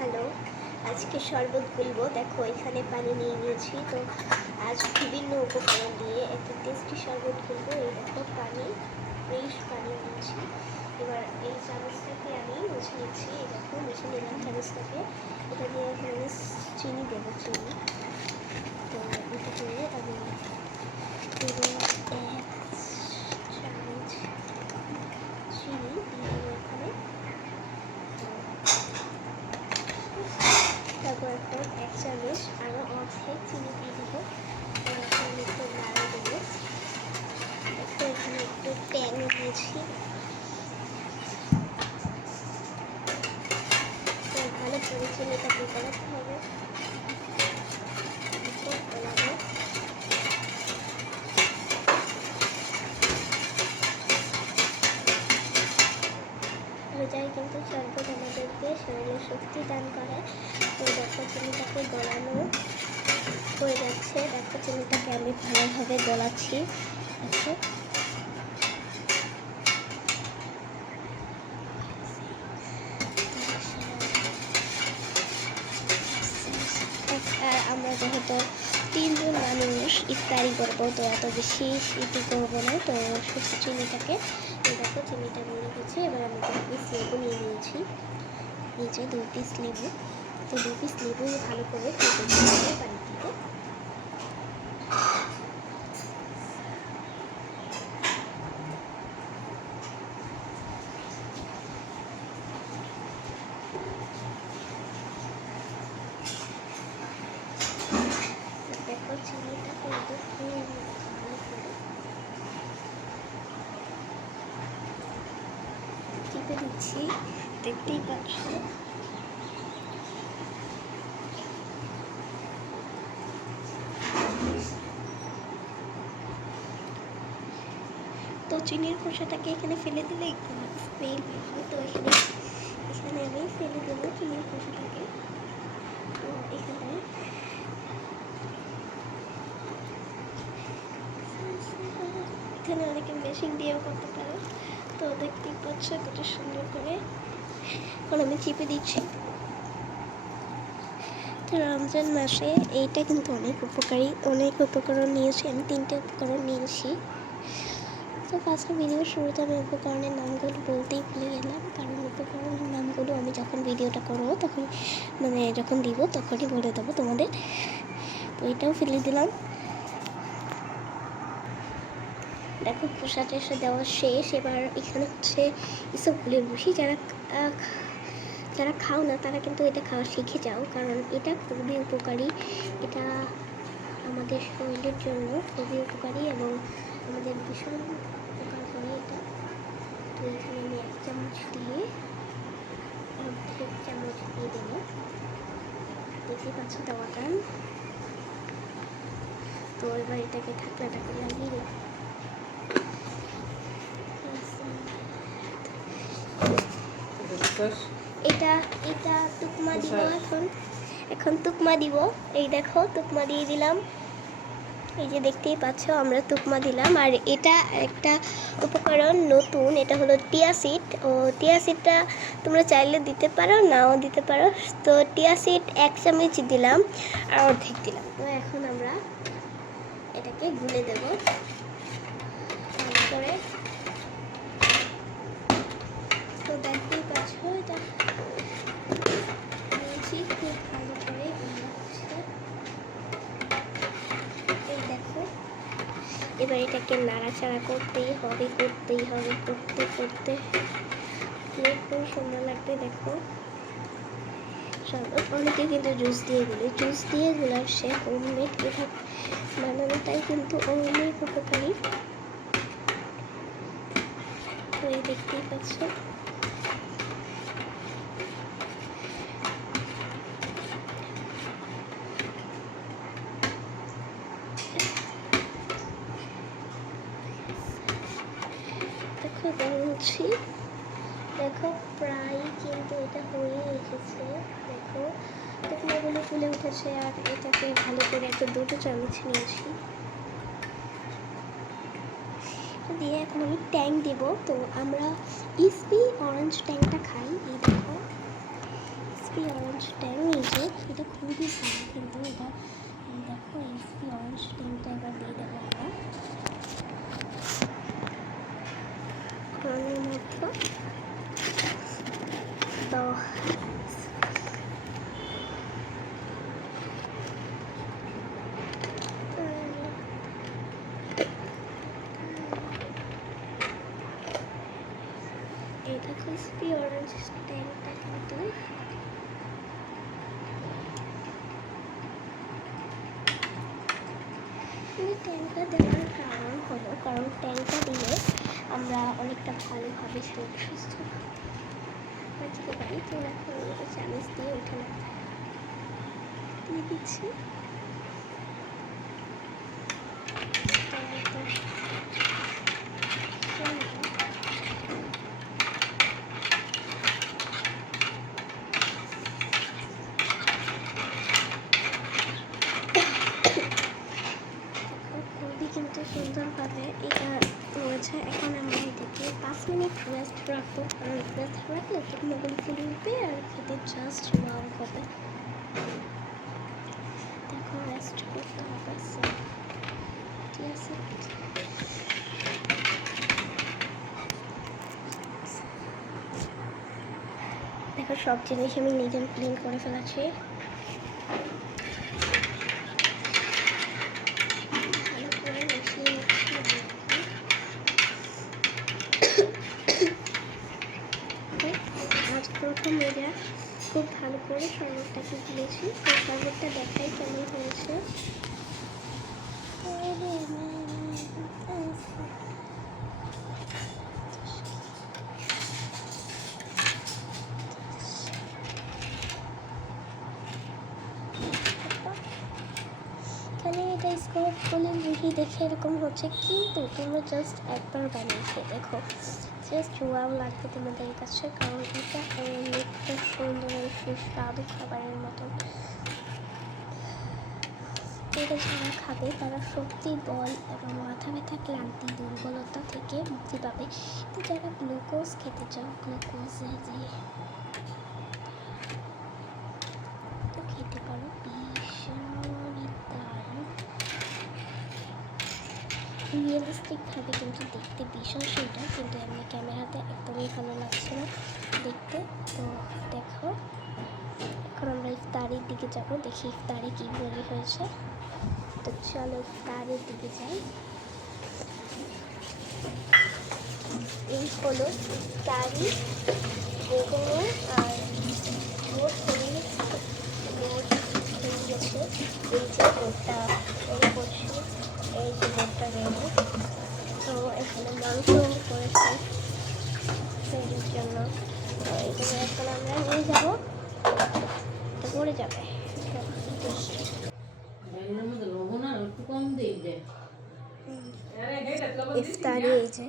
Hello, আজকে শরবত গুলবো। দেখো এখানে পানি নিয়ে নিয়েছি। তো আজ বিভিন্ন উপকরণ দিয়ে একটা টেস্টি শরবত গুলবো। এই দেখো পানি, ফ্রেশ পানি নিয়েছি। এবার এই চামচটাকে আমি মুছে নিচ্ছি। এই দেখো মুছে নিলাম চামচটাকে। এটা দিয়ে এখন আমি চিনি দেবো, চিনি। তো এটা দিয়ে আমি পুরো 1 চামচ চিনি দিয়ে দেবো এখানে। তারপর এখন 1 চামচ আরও অর্ধেক চিনি দিয়ে দেবো। আমি একটু নাড়া দেবো। একটু এখানে একটু ট্যাং দিয়েছি। তো ভালো করে চিনিটাকে গলাতে হবে। গলাবো। রোজায় কিন্তু শরবত আমাদেরকে শরীরে শক্তি দান করে। তো দেখো চিনিটাকে গলানো হয়ে যাচ্ছে। দেখো চিনিটাকে আমি ভালোভাবে গলাচ্ছি। দেখো আর আমরা যেহেতু 3 জন মানুষ ইফতারি করবো, তো এত বেশি ইতি করবো না। তো শুধু চিনিটাকে দেখো চিনিটা নিয়ে রেখেছি। এবার আমি 2 পিস লেবু নিয়ে নিয়েছি। নিচে 2 পিস লেবু। তো 2 পিস লেবুই ভালো করে কেটে নিয়ে পানি থেকে। দেখো চিনিটা কিন্তু ভালো করে চিপে দিচ্ছি, দেখতেই পাচ্ছ। তো চিনির খোসাটাকে এখানে ফেলে দিলে একটু স্মেল বের হয়। তো এখানে আমি ফেলে দেবো চিনির খোসাটাকে। তো এখানে অনেকে মেশিন দিয়েও করতে পারে। তো দেখতেই পাচ্ছ কত সুন্দর করে এখন আমি চিপে দিচ্ছি। তো রমজান মাসে এইটা কিন্তু অনেক উপকারী। অনেক উপকরণ নিয়েছি আমি, 3টে উপকরণ নিয়েছি। তো ফার্স্টে ভিডিওর শুরুতে আমি উপকরণের নামগুলো বলতেই ভুলে গেলাম, কারণ উপকরণের নামগুলো আমি যখন ভিডিওটা করবো তখন যখন দিব তখনই বলে দেবো তোমাদের। তো এটাও ফেলে দিলাম। দেখো খোসা টেসা দেওয়া শেষ। এবার এখানে হচ্ছে ইসবগুলের বসি। যারা খাও না তারা কিন্তু এটা খাওয়া শিখে যাও, কারণ এটা খুবই উপকারী। এটা আমাদের শরীরের জন্য খুবই উপকারী এবং আমাদের ভীষণ উপকার করে এটা। তো এখানে আমি 1 চামচ দিয়ে অর্ধেক চামচ দিয়ে দেবো। দেখতেই পাচ্ছ দেওয়াটা। তো এবার এটাকে ঢাকনাটাকে লাগিয়ে দেবো। এটা তুকমা দিব। এখন তুকমা দিব। এই দেখো তুকমা দিয়ে দিলাম। এই যে দেখতেই পাচ্ছ আমরা তুকমা দিলাম। আর এটা একটা উপকরণ নতুন, এটা হলো টিয়া সিড। টিয়া সিডটা তোমরা চাইলে দিতে পারো, নাও দিতে পারো। তো টিয়া সিড 1 চামচ দিলাম আর অর্ধেক দিলাম। তো এখন আমরা এটাকে গুলে দেব করে। তো দেখতেই পাচ্ছ এটা নিয়েছি, খুব ভালো করে হচ্ছে। এই দেখো এবার এটাকে নাড়াচাড়া করতেই হবে করতে খুব সুন্দর লাগবে। দেখো অনেকে কিন্তু জুস দিয়ে গুলার সে হোমমেড এটা বানানোটাই কিন্তু অনেক উপকারী। তো এই দেখতেই পাচ্ছ দেখো বলছি। দেখো প্রায় কিন্তু এটা হয়ে এসেছে। দেখো টুকনাগুলো ফুলে উঠেছে। আর এটাকে ভালো করে একটা 2 চামচ নিয়েছি দিয়ে এখন আমি ট্যাং দেবো। তো আমরা ইসপি অরেঞ্জ ট্যাংটা খাই। এই দেখো ইসপি অরেঞ্জ অরেঞ্জ ট্যাং এই যে এটা খুবই ভালো কিন্তু এটা দেখো এই অরেঞ্জ ট্যাংটা এবার দিয়ে দেবো আমরা খাওয়ানোর মতো তো এটা ক্রিসপি অরেঞ্জ ট্যাংটা কিন্তু ট্যাংটা দেওয়ার কারণ হলো কারণ ট্যাংটা দিলে আমরা অনেকটা ভালোভাবে সুস্থ বাঁচতে পারি। তো এখন চামচ দিয়ে ওইখানে দিয়ে দিচ্ছি কিন্তু সুন্দরভাবে এটা রয়েছে। এখন আমরা এটাকে 5 মিনিট রেস্ট রাখবো কারণ রেস্ট রাখলে মোগল ফুলে উঠবে আর খেতে জাস্ট ওয়াও হবে। দেখো রেস্ট করতে হবে ঠিক আছে। দেখো সব জিনিস আমি নিজে ক্লিন করে ফেলেছি। প্রথম এটা খুব ভালো করে শরবতটাকে দিয়েছি তো শরবতটা দেখাই কেমন হয়েছে। এখানে এটা স্কোপ বলে রুহি দেখে এরকম হচ্ছে কিন্তু তোমরা জাস্ট একবার বানিয়েছে দেখো জাস্ট ওয়াও লাগবে তোমাদের কাছে কারণ এটা অনেকটা সুন্দর সুস্বাদু খাবারের মতো। এটা যারা খাবে তারা শক্তি বল এবং মাথা ব্যথা ক্লান্তি দুর্বলতা থেকে মুক্তি পাবে। তো যারা গ্লুকোজ খেতে চাও গ্লুকোজ তো খেতে পারো রিয়েলিস্টিকভাবে কিন্তু দেখতে ভীষণ সুন্দর কিন্তু এমনি ক্যামেরাতে একদমই ভালো লাগছে না দেখতে। তো দেখো এখন আমরা ইফতারির দিকে যাবো দেখি ইফতারি কী বলি হয়েছে। তো চলো ইফতারির দিকে যাই। এই হলো ইফতারি বেগুন আর গোট হয়ে গেছে। এই যে গোটটা করছি এই যে গোটটা রেডি। তো এখানে মাংস করেছি সেটার জন্য তো এইগুলো এখন আমরা নিয়ে যাবো তো পড়ে যাবে। ইফতারি এই যে